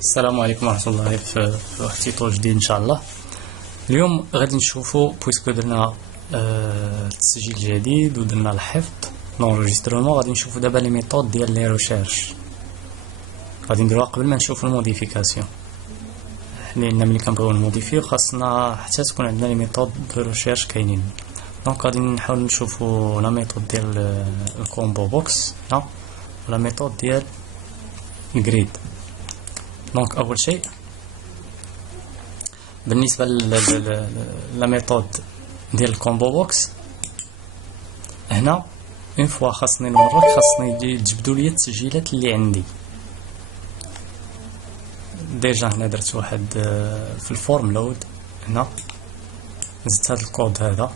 السلام عليكم ورحمة الله في واحد تيتول جديد إن شاء الله. اليوم غادي نشوفوا بويسكو درنا تسجيل جديد ودرنا الحفظ لونجسترومون، غادي نشوفوا دابا لي ميثود ديال لي ريشيرش غادي نديروها قبل ما نشوفوا الموديفيكاسيون، لأن ملي كنبغيو نموديفيو خاصنا حتى تكون عندنا لي ميثود دو ريشيرش كاينين. دونك غادي نحاول نشوفوا لا ميثود ديال الكومبو بوكس ولا ميثود ديال الجريد. دونك اول شيء بالنسبه لا ميثود ديال الكومبو بوكس، هنا اون فوا خاصني نوريك، خاصني تجبدوا لي التسجيلات اللي عندي. ديجا هنا درت واحد في الفورم لود، هنا زدت هذا الكود، هذا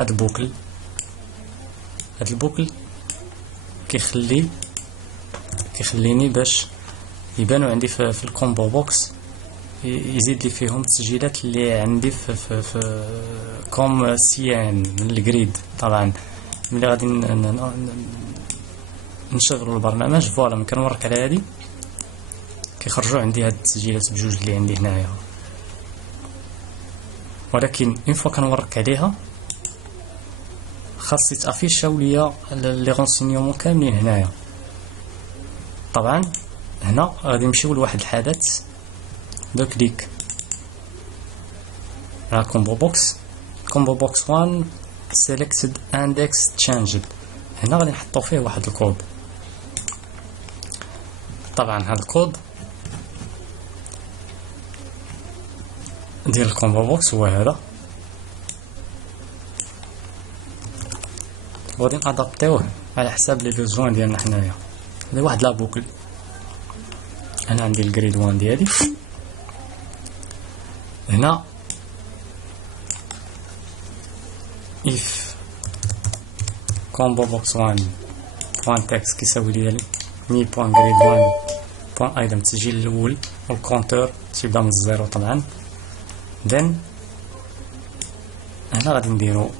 البوكل، هذا البوكل كيخليني باش يبانوا عندي في الكومبو بوكس، يزيد لي فيهم التسجيلات اللي عندي في كوم سيان من الجريد. طبعا ملي غادي نشغلوا البرنامج فوالا ملي كنورك على هذه كيخرجوا عندي هاد التسجيلات بجوج اللي عندي هنايا، ولكن اون فوا كنورك عليها خاص يتافيشاو ليا لي رونسينيومون كاملين هنايا. طبعا هنا غادي نمشيو لواحد الحدث دو كليك على كومبو بوكس، كومبو بوكس 1 سيليكتد اندكس تشانجد. هنا غادي نحطو فيه واحد الكود. طبعا هذا الكود ديال الكومبو بوكس هو هذا، غادي نادابتيوه على حساب لي بيزوان ديالنا حنايا. هذه واحد لا بوكل، انا عندي الجريد 1 ديالي هنا. if combo box 1 point text كيساوي لي مي بوان جريد 1 بوان ايضا التسجيل الاول، والكونتور تيبدا من الزيرو. طبعا then هنا غادي نديرو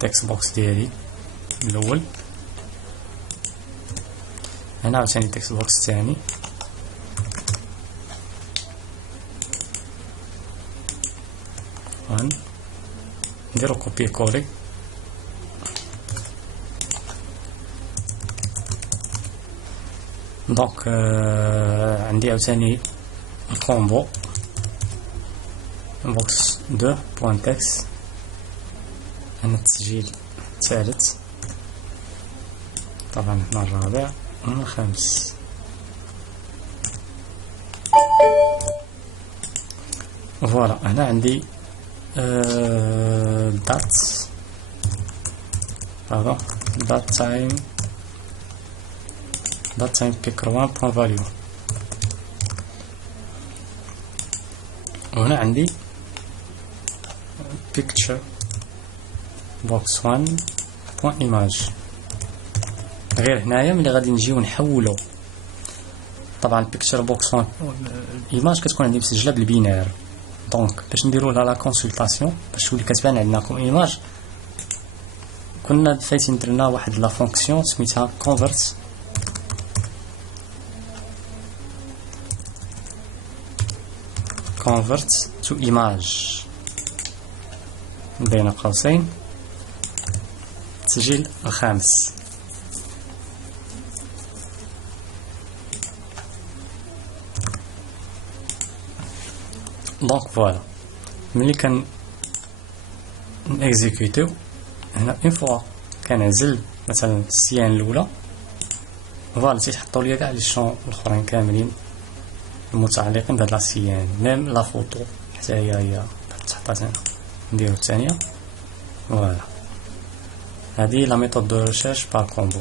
تكست بوكس ديالي الاول، هنا عاوتاني تكست بوكس الثاني، نديرو كوبي كولي. دونك عندي عاوتاني الكومبو بوكس 2 بوان تكست، هنا التسجيل الثالث، طبعا هنا الرابع وهنا الخامس. فوالا هنا عندي دات، هذا دات تايم بيكر 1 بوان فاليو، وهنا عندي picture box 1 بوان ايماج. غير هنايا ملي غادي نجيو نحولو، طبعا picture box 1 ايماج كتكون عندي مسجله بالبينار. دونك باش نديرو لها لا كونسلطاسيون باش تولي كتبان عندنا كوم ايماج، كنا فايتين درنا واحد لا فونكسيون سميتها convert to image بين قوسين التسجيل الخامس. دونك فوالا ملي كان نيكزيكوتيو هنا اون فوا كنعزل مثلا السيان الاولى، فوالا تيحطوا لي كاع لي شون الاخرين كاملين المتعلقين بهاد لا سيان، ميم لا فوتو حتى هي تحطات هنا. نديرو الثانيه، فوالا هذه لا ميثود دو ريشيرش بار كومبو،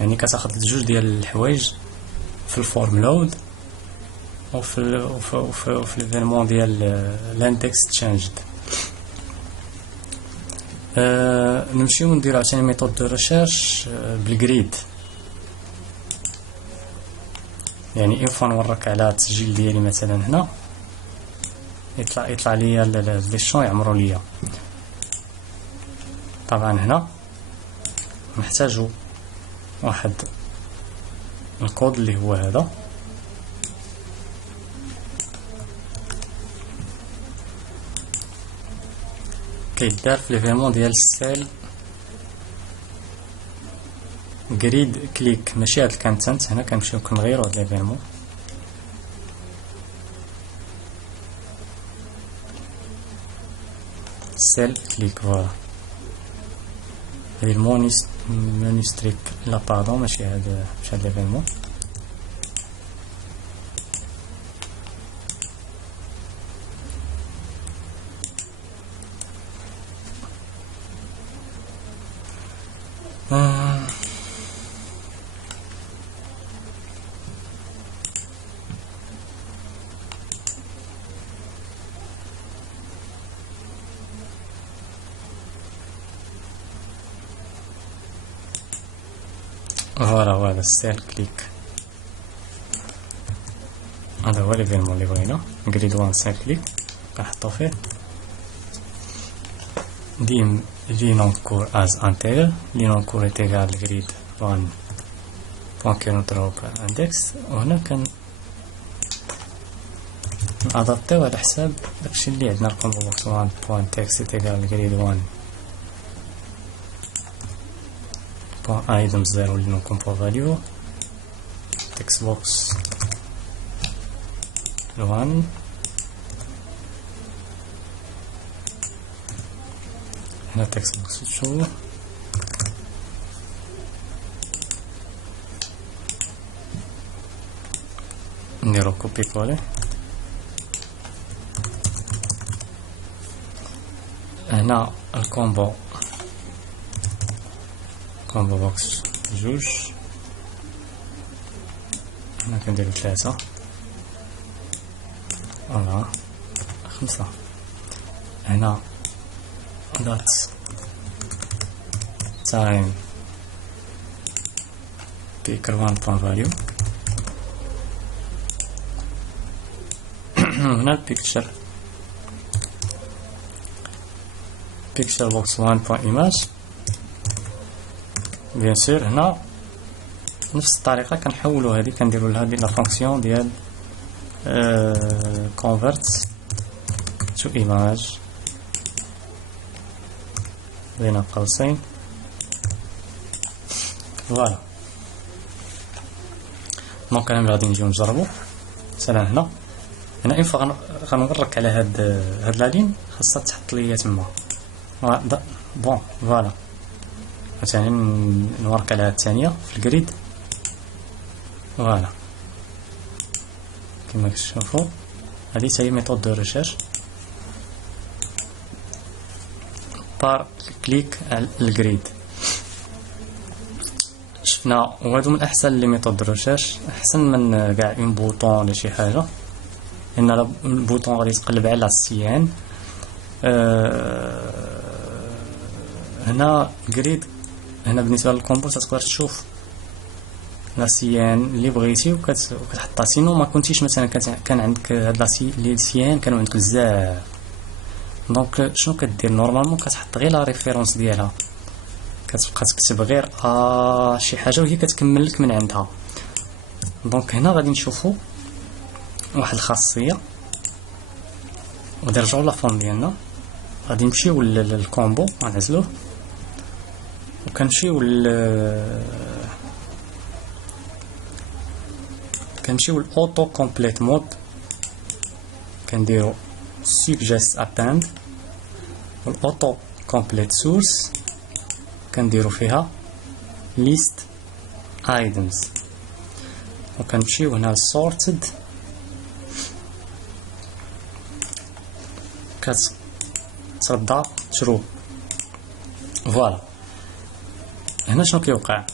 يعني كتاخد جوج ديال الحوايج في الفورم لود وفي ليفينمون ديال لاندكس تشانجد. نمشيو نديرو عاوتاني ميثود دو ريشيرش بالجريد، يعني اون فوا نورك على التسجيل ديالي مثلا هنا يطلع ليا لي شون يعمروا ليا. طبعا هنا نحتاجو واحد الكود اللي هو هذا كيدار في ليفيرمون ديال السيل جريد كليك، ماشي هاد الكونتنت. هنا كنمشيو كنغيرو هاد ليفيرمون سيل كليك. فوالا هادي المونستريك، لا باردون ماشي هاد ليفيرمون. فوالا هذا السيل كليك، هذا هو ليفيرمون اللي بغينا. جريد 1 سيل كليك كنحطو فيه ديم لي نونكور از انتير. لي نونكور ايتيغال جريد 1 بوان كيرو دروب اندكس. وهنا نادابتيو على حساب داكشي اللي عندنا. الكومبو بوكس 1 بوان تكست ايتيغال جريد 1 بوان ايتم 0 اللي نو كومبو فاليو تكست بوكس 1 هنا تكست بوكس 2 نديرو كوبي كولي. هنا الكومبو بوكس جوج، هنا كنديرو 3 4 5. هنا دات تايم بيكر 1 بوان فاليو. هنا البيكتشر بوكس 1 بوان ايماج. بيان سور هنا نفس الطريقه كنحولو هذه، كنديرو لها لا فونكسيون ديال convert to image بين قوسين. فوالا دونك انا غادي نجيو نجربو. مثلا هنا اون فوا غنورك على هاد لا لين، خاصها تحط ليا تما بون. فوالا مثلا نورك على هاد الثانيه في الجريد. فوالا كما كتشوفوا هذه هي ميثود دو ريشيرش بار كليك على الجريد. شفنا وهادو من احسن لي ميثود دو ريشيرش، احسن من كاع اون بوطون ولا شي حاجه، لان البوطون غادي تقلب على السيان. هنا جريد، هنا بالنسبه للكومبو تقدر تشوف لاسيان اللي بغيتي وكتحطها. سينو ما كنتيش مثلا كان عندك هاد لاسيان كانوا عندك بزاف، دونك شنو كدير نورمالمون كتحط غير لا ريفيرونس ديالها، كتبقى تكتب غير شي حاجه وهي كتكمل لك من عندها. دونك هنا غادي نشوفوا واحد الخاصيه ونرجعوا لافون ديالنا. غادي نمشيو للكومبو غنعزلوه وكنمشيو الاوتو كومبليت مود، كنديرو suggest append. والاوتو كومبليت سورس كنديرو فيها list items، وكنمشيو هنا sorted كترد true. فوالا هنا شنو كيوقع؟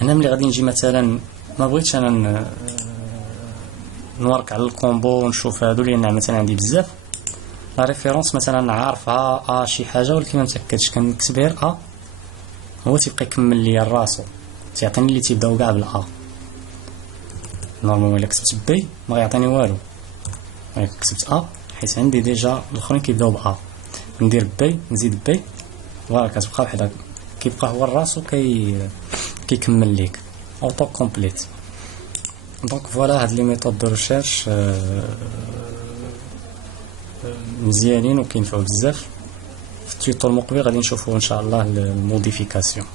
هنا ملي غادي نجي مثلا ما بغيتش انا نورك على الكومبو ونشوف هادو لان مثلا عندي بزاف لا ريفيرونس، مثلا عارفها شي حاجه ولكن ما متاكدش، كنكتب غير هو تيبقى يكمل لي راسو، تيعطيني اللي تيبداو كاع بالا. نورمالمون الا كتبت بي ما غيعطيني والو، ولكن كتبت حيت عندي ديجا الاخرين كيبداو ندير بي نزيد بي. فوالا كتبقى بحال هكا، كيبقى هو راسو كيكمل ليك. auto complete. Donc voilà, هاد لي ميثود دو ريشيرش مزيانين وكينفعو بزاف. في التيوتور المقبل غادي نشوفو ان شاء الله الموديفيكاسيون.